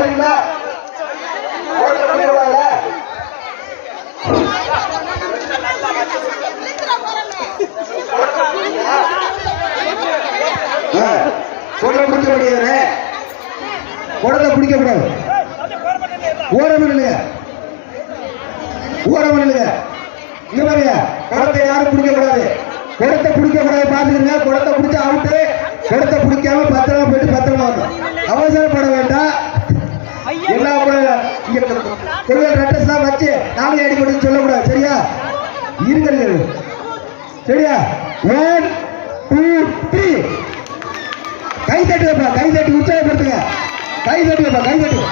சரிங்களா? குடத்தை பிடிக்க முடியாது, குடத்தை பிடிக்க கூடாது. ஓரமன் இல்லையா, ஓரமன் இல்லையா, இங்க பாருங்க, குடத்தை யாரும் பிடிக்க கூடாது, குடத்தை பிடிக்க கூடாது. பாத்துக்கிறீங்க, குடத்தை பிடிச்ச அவுட்டு, குடத்தை பிடிக்காம பத்திரமா போயிட்டு பத்திரமா வரும். அவசரப்பட வேண்டாம். எல்லா கோயில் அட்ரஸ் தான் வச்சு நாங்களே அடி கொடுத்து சொல்லக்கூடாது. சரியா? இருங்க, சரியா? 1 2 3 கை தட்டுப்பா, கை தட்டி உற்சாகப்படுத்துங்க. கை தட்டுப்பா, கை தட்டு.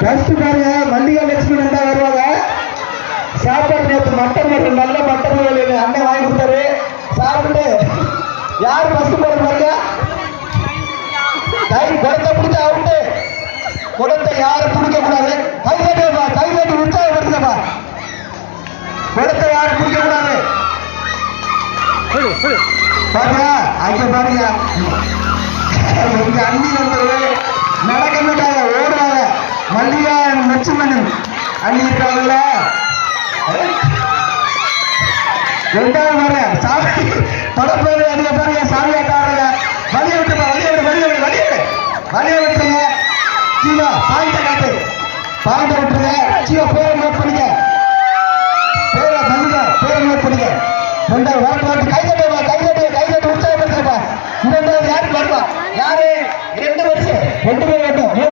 ஃபர்ஸ்ட் பாருங்க, மல்லிகா லட்சுமி நந்தா வருவாங்க. சாப்பாடு நேற்று மட்டன் மட்டும் நல்ல மட்டன் அண்ணன் வாங்கி கொடுத்தாரு. சாப்பிட்டு யாரு ஃபர்ஸ்ட் போற பாருங்க. கை குடத்தை பிடிச்ச அவுட்டு, குடத்தை யாரும் பிடிக்க கூடாது. கை தட்டுப்பா, கை தட்டி உற்சாகப்படுத்துங்கப்பா. குடத்தை யாரும் பிடிக்க கூடாது. பாருங்க, அங்க பாருங்க, உங்க அண்ணி வந்து நடக்கணுட்டாங்க, ஓடுறாங்க. மல்லிகா லட்சுமணன் அண்ணி இருக்காங்கல்ல, ரெண்டாவது பாருங்க சாமி தொடர்பு அதிக பாருங்க. சாமியாட்டாங்க, வழிய விட்டுப்பா, வழிய விட்டு, வழிய விட்டு, வழிய விட்டு, வழிய விட்டுருங்க. ஜீவா பாயிண்ட காட்டு, பாயிண்ட விட்டுருங்க. ஜீவா பேரை நோட் பண்ணிக்க, பேரை மல்லிகா பேரை நோட் பண்ணிக்க. ரெண்டாவது வாட்டு வாட்டு கை தட்டுவா, கை தட்டு, கை தட்டு உற்சாகப்படுத்துப்பா. இரண்டாவது யாருக்கு வருவா? யாரு? 2 வருஷம் 2 பேர்